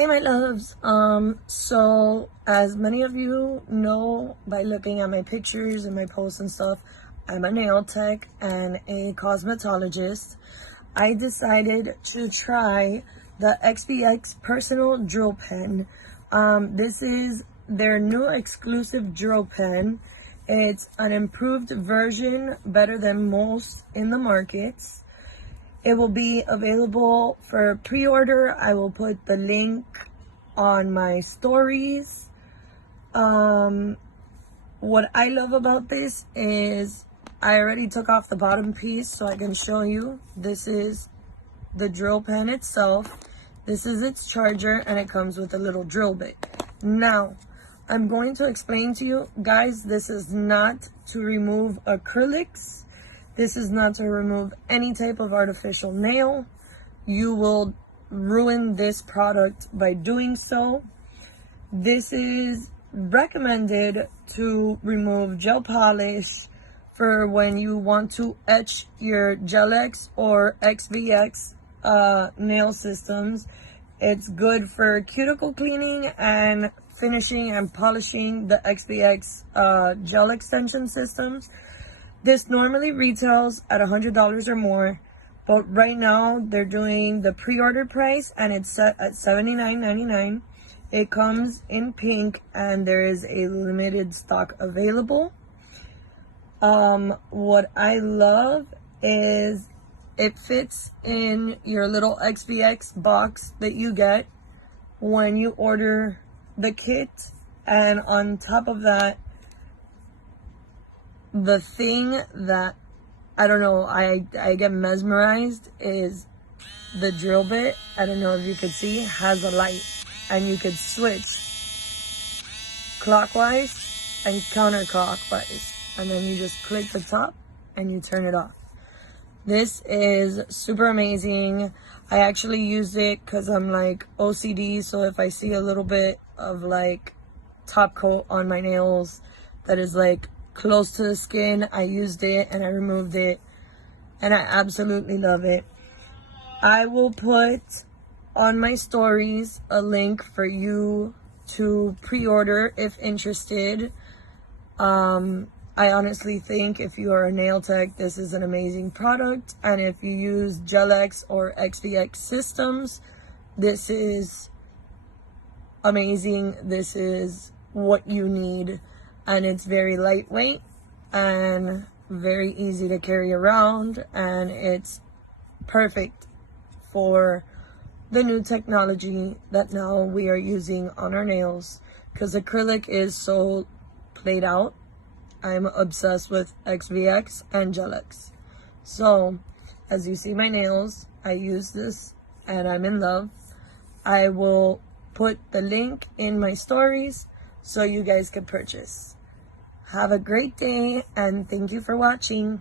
Hey my loves, so as many of you know by looking at my pictures and my posts and stuff, I'm a nail tech and a cosmetologist. I decided to try the XVX personal drill pen. This is their new exclusive drill pen. It's an improved version, better than most in the markets. It will be available for pre-order. I will put the link on my stories. What I love about this is I already took off the bottom piece so I can show you. This is the drill pen itself. This is its charger and it comes with a little drill bit. Now, I'm going to explain to you guys, this is not to remove acrylics. This is not to remove any type of artificial nail. You will ruin this product by doing so. This is recommended to remove gel polish for when you want to etch your Gel-X or XVX nail systems. It's good for cuticle cleaning and finishing and polishing the XVX gel extension systems. This normally retails at $100 or more, but right now they're doing the pre-order price and it's set at $79.99. It comes in pink and there is a limited stock available. What I love is it fits in your little XVX box that you get when you order the kit, and on top of that, the thing that, I don't know, I get mesmerized is the drill bit. I don't know if you could see, has a light and you could switch clockwise and counterclockwise, and then you just click the top and you turn it off. This is super amazing. I actually use it because I'm like OCD, so if I see a little bit of like top coat on my nails that is like close to the skin, I used it and I removed it and I absolutely love it. I will put on my stories a link for you to pre-order if interested. I honestly think if you are a nail tech, this is an amazing product, and if you use Gel-X or XVX systems, this is amazing. This is what you need. And it's very lightweight and very easy to carry around, and it's perfect for the new technology that now we are using on our nails, because acrylic is so played out. I'm obsessed with XVX and Gel-X. So as you see my nails, I use this and I'm in love. I will put the link in my stories so you guys can purchase. Have a great day and thank you for watching.